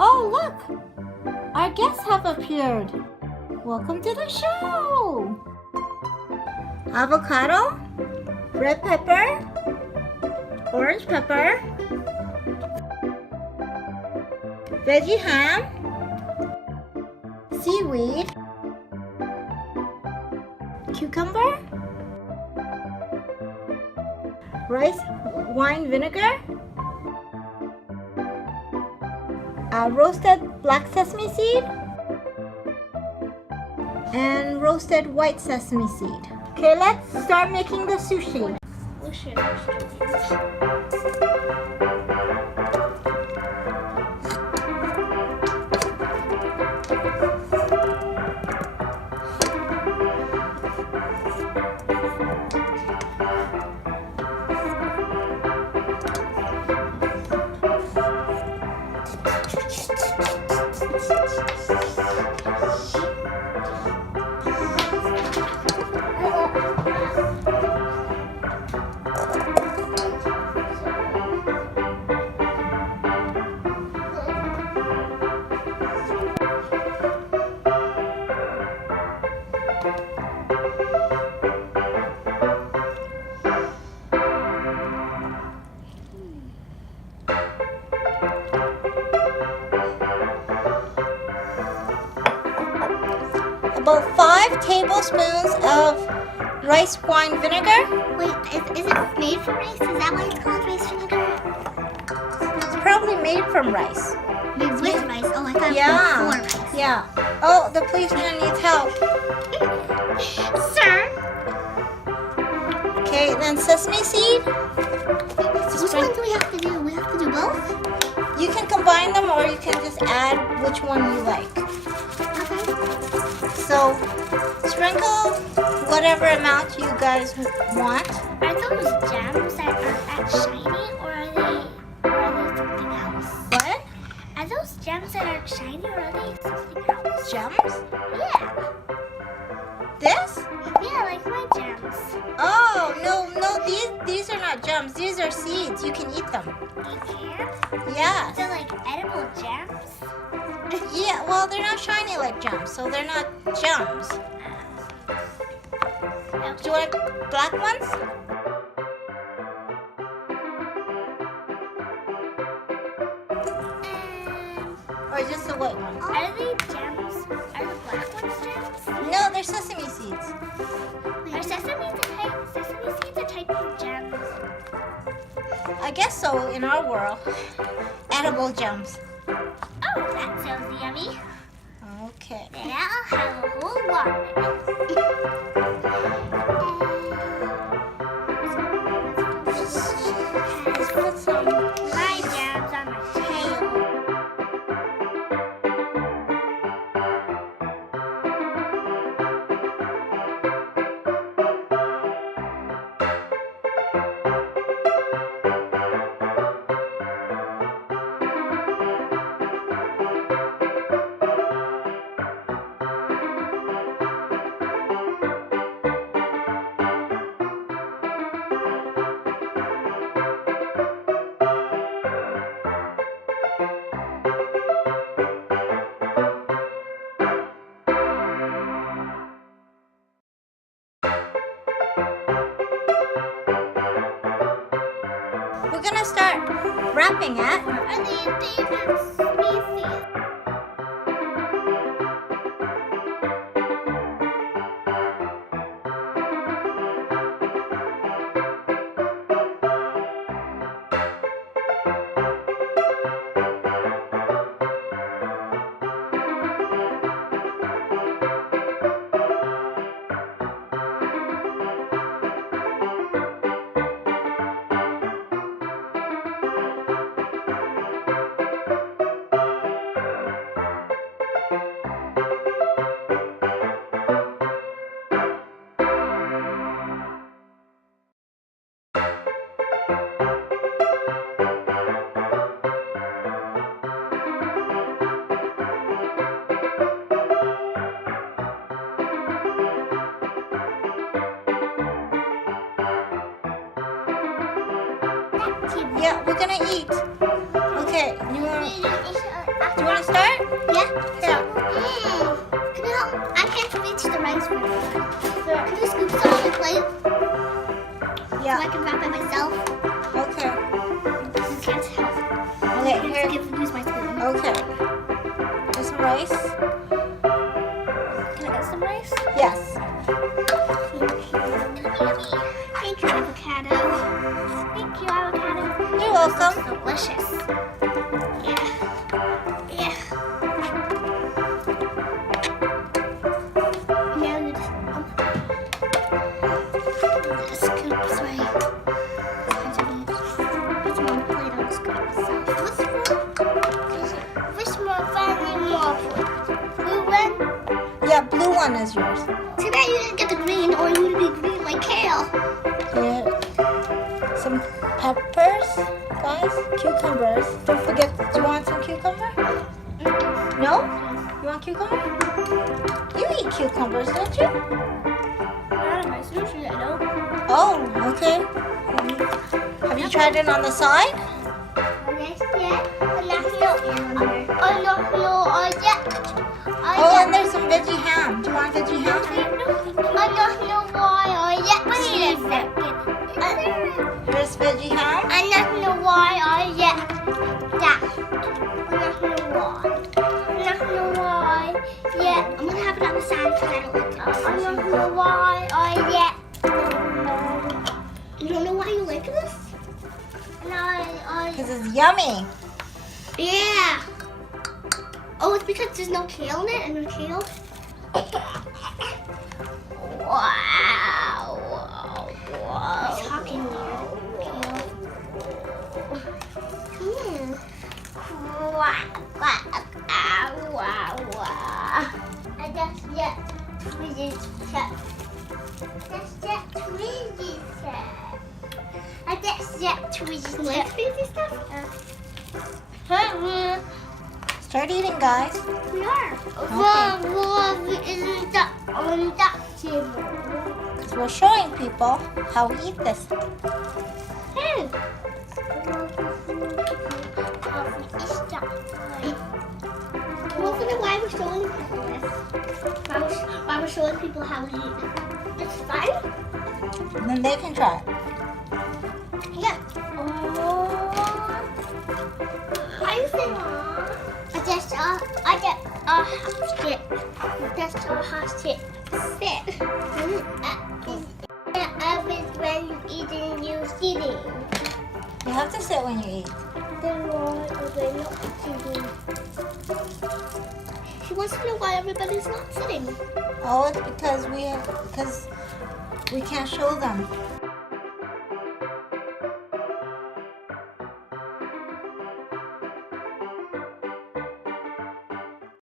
Oh, look! Our guests have appeared. Welcome to the show! Avocado, red pepper, orange pepper, veggie ham, seaweed, cucumber, rice wine vinegar, roasted black sesame seed, and roasted white sesame seed. Okay, let's start making the sushi. About 5 tablespoons of rice wine vinegar. Wait, is it made from rice? Is that why it's called rice vinegar? It's probably made from rice. Made with rice? Oh, I thought Yeah. it was for rice. Yeah. Oh, the policeman needs help. Sir? Okay, then sesame seed. Which one do we have to do? We have to do both? You can combine them or you can just add which one you like. Okay. So, sprinkle whatever amount you guys want. Are those gems that shiny, or are they something else? What? Are those gems that are shiny, or are they something else? Gems? Yeah. This? Yeah, like my gems. Oh, no, these are not gems. These are seeds. You can eat them. You can? Yes. They're like edible gems? Yeah, well, they're not shiny like gems, so they're not gems. Do you want black ones? Or just the white ones? Are they gems? Are the black ones gems? No, they're sesame seeds. Are sesame seeds a type of gems? I guess so in our world. Edible gems. Oh, that sounds yummy. Okay. Then I'll have a whole lot of Let's put some. my gems on my tail. We're gonna start wrapping it. Are they endangered species? Yeah, we're gonna eat. Okay, do you wanna start? Yeah. Yeah. Can you help? I can't reach the rice very well. Can you scoop some on the plate so I Yeah. can wrap it myself? Okay. You can't help. Okay, I here. can use my spoon. Okay. There's some rice. Can I get some rice? Yes. Thank you, avocado. Thank you, avocado. You're welcome. Delicious. Yeah. Yeah. Now you just scoop this way. Put some on the plate. I'll scoop myself. Which more finally more food? Blue one? Yeah, blue one is yours. Too bad you didn't get the green, or you would be green like kale. Here. Some peppers, guys. Cucumbers. Don't forget, do you want some cucumber? No? You want cucumber? You eat cucumbers, don't you? Not in my sushi, I know. Oh, okay. Have you tried it on the side? Yes, yeah. Oh, and there's some veggie ham. Do you want veggie ham? Here's veggie ham. I'm gonna have it on the side because I don't like it. I don't know why You don't know why you like this? Because it's yummy. Yeah. Oh, it's because there's no kale in it and no kale. Wow. It's talking weird. Kale. I just get Twizzy's check. That's that Twizzy's check. I just get Twizzy's check. Like Twizzy stuff? Start eating, guys. We are. Isn't that on that table? Because we're showing people how we eat this. Hey. Why we're showing people this? Why we're showing people how we eat. It's fun. And then they can try it. Yeah. I think I just skit. That's a hot skit. Sit. When you eating, you sitting. You have to sit when you eat. Then why are they not sitting? She wants to know why everybody's not sitting. Oh, it's because we can't show them.